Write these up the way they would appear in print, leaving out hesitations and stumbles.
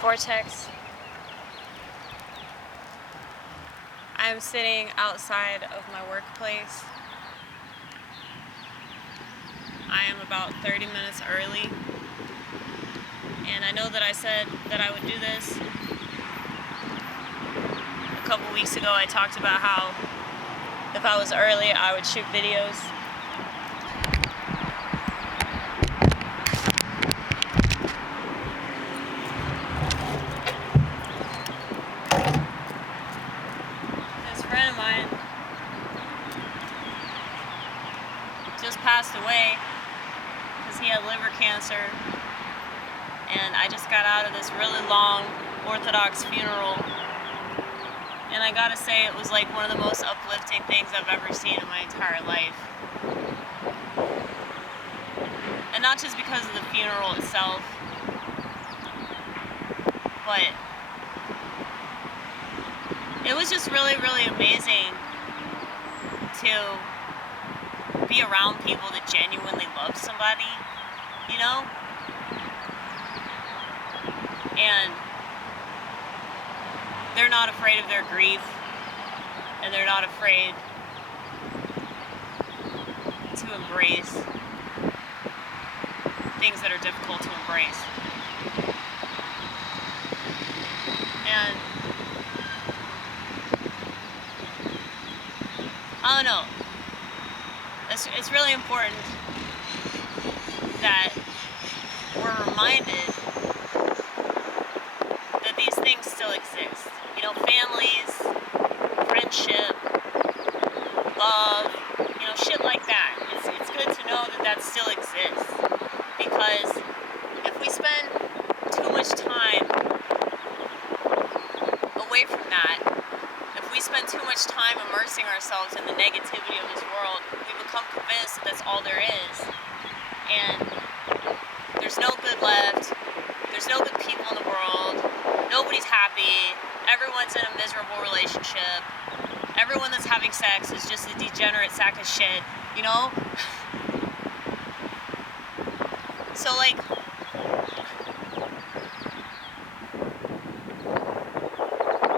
vortex. I'm sitting outside of my workplace. I am about 30 minutes early, and I know that I said that I would do this. A couple weeks ago I talked about how if I was early I would shoot videos. This friend of mine just passed away because he had liver cancer, and I just got out of this really long Orthodox funeral, and I gotta say it was like one of the most uplifting things I've ever seen in my entire life. And not just because of the funeral itself, but it was just really, really amazing to be around people that genuinely love somebody, you know? And they're not afraid of their grief, and they're not afraid to embrace things that are difficult to embrace. And I don't know, it's really important that we're reminded that these things still exist. You know, families, friendship, love, you know, shit like that. It's good to know that that still exists, because if we spend too much time away from that, if we spend too much time immersing ourselves in the negativity of this world, we become convinced that that's all there is, and there's no good left, there's no good people in the world, nobody's happy, everyone's in a miserable relationship, everyone that's having sex is just a degenerate sack of shit, you know? So like,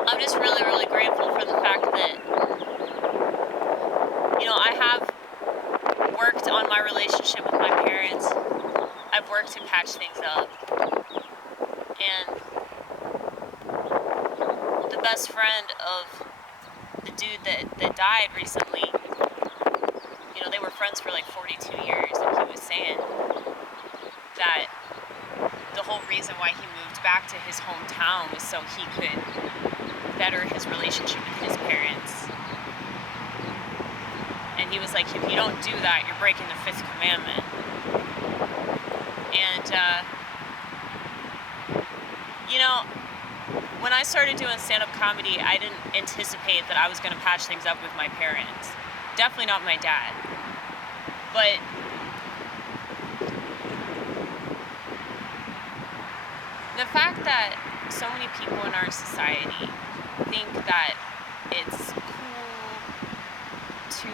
I'm just really, really grateful for the fact that, you know, I have worked on my relationship with my parents. I've worked to patch things up. And the best friend of the dude that died recently, you know, they were friends for like 42 years, and he was saying that the whole reason why he moved back to his hometown was so he could better his relationship with his parents. And he was like, if you don't do that, you're breaking the 5th commandment. And you know, when I started doing stand-up comedy, I didn't anticipate that I was going to patch things up with my parents. Definitely not my dad. But the fact that so many people in our society think that it's cool to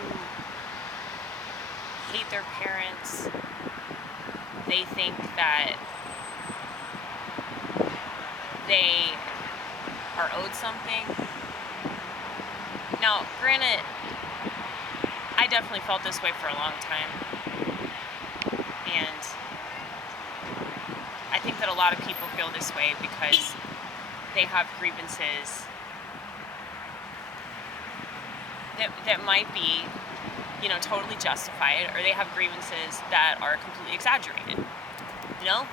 hate their parents, they think that they are owed something. Now, granted, I definitely felt this way for a long time, and I think that a lot of people feel this way because they have grievances that might be, you know, totally justified, or they have grievances that are completely exaggerated, you know?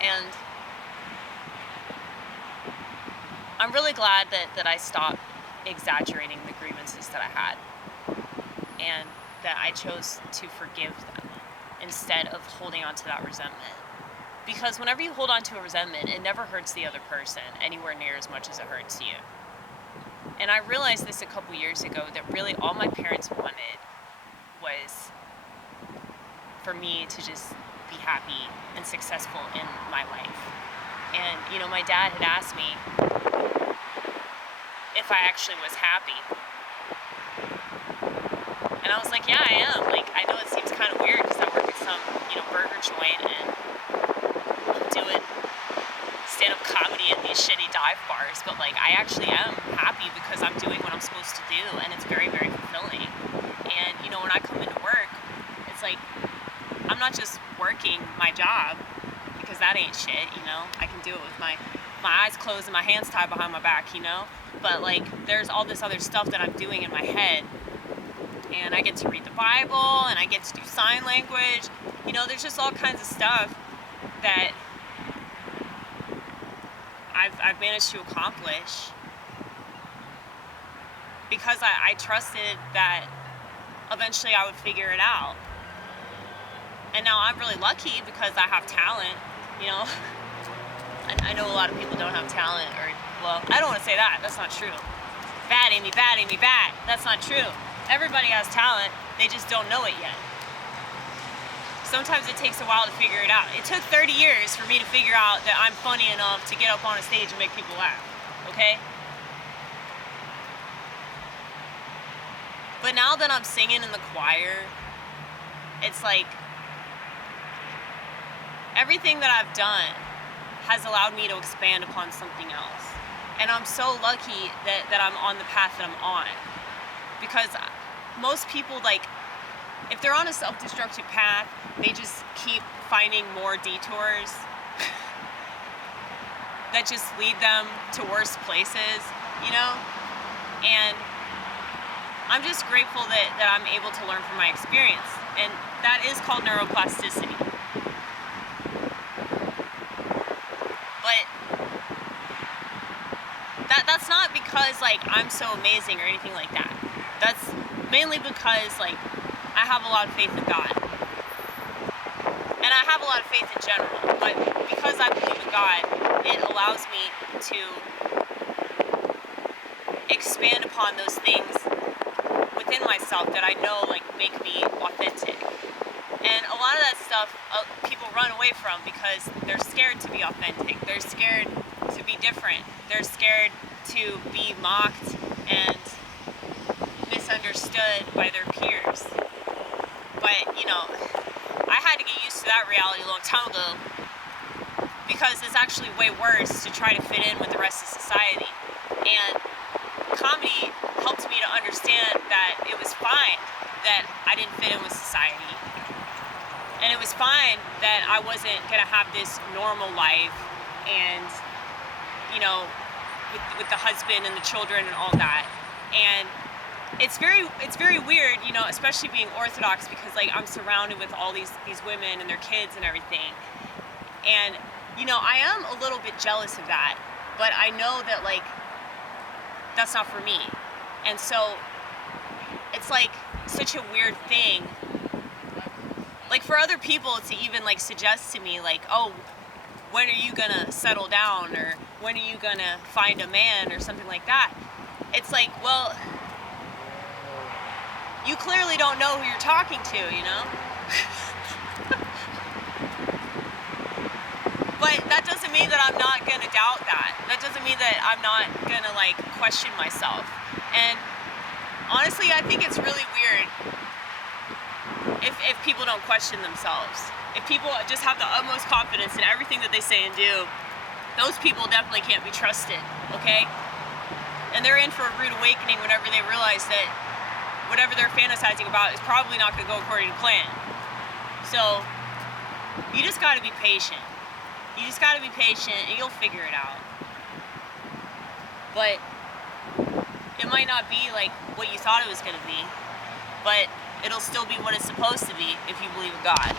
And I'm really glad that I stopped exaggerating the grievances that I had, and that I chose to forgive them instead of holding on to that resentment. Because whenever you hold on to a resentment, it never hurts the other person anywhere near as much as it hurts you. And I realized this a couple years ago, that really all my parents wanted was for me to just be happy and successful in my life. And, you know, my dad had asked me if I actually was happy. And I was like, yeah, I am. Like, I know it seems kind of weird because I work at some, you know, burger joint, and life bars, but like I actually am happy because I'm doing what I'm supposed to do, and it's very, very fulfilling. And you know, when I come into work, it's like I'm not just working my job, because that ain't shit, you know. I can do it with my eyes closed and my hands tied behind my back, you know. But like there's all this other stuff that I'm doing in my head, and I get to read the Bible, and I get to do sign language. You know, there's just all kinds of stuff that I've managed to accomplish because I trusted that eventually I would figure it out. And now I'm really lucky because I have talent, you know. I know a lot of people don't have talent, or, well, I don't want to say that. That's not true. Bad, Amy, bad, Amy, bad. That's not true. Everybody has talent. They just don't know it yet. Sometimes it takes a while to figure it out. It took 30 years for me to figure out that I'm funny enough to get up on a stage and make people laugh, okay? But now that I'm singing in the choir, it's like everything that I've done has allowed me to expand upon something else. And I'm so lucky that I'm on the path that I'm on. Because most people, like, if they're on a self-destructive path, they just keep finding more detours that just lead them to worse places, you know? And I'm just grateful that I'm able to learn from my experience. And that is called neuroplasticity. But that's not because, like, I'm so amazing or anything like that. That's mainly because, like, I have a lot of faith in God. And I have a lot of faith in general. But because I believe in God, it allows me to expand upon those things within myself that I know, like, make me authentic. And a lot of that stuff people run away from because they're scared to be authentic. They're scared to be different. They're scared to be mocked and misunderstood by their peers. But, you know, I had to get used to that reality a long time ago, because it's actually way worse to try to fit in with the rest of society. And comedy helped me to understand that it was fine that I didn't fit in with society. And it was fine that I wasn't going to have this normal life and, you know, with the husband and the children and all that. And it's very weird, you know, especially being Orthodox, because, like, I'm surrounded with all these women and their kids and everything. And, you know, I am a little bit jealous of that, but I know that, like, that's not for me. And so it's like such a weird thing, like, for other people to even, like, suggest to me, like, oh, when are you gonna settle down, or when are you gonna find a man, or something like that. It's like, well, you clearly don't know who you're talking to, you know? But that doesn't mean that I'm not gonna doubt that. That doesn't mean that I'm not gonna, like, question myself. And honestly, I think it's really weird if people don't question themselves. If people just have the utmost confidence in everything that they say and do, those people definitely can't be trusted, okay? And they're in for a rude awakening whenever they realize that whatever they're fantasizing about is probably not going to go according to plan. So you just got to be patient. You just got to be patient, and you'll figure it out. But it might not be like what you thought it was going to be, but it'll still be what it's supposed to be if you believe in God.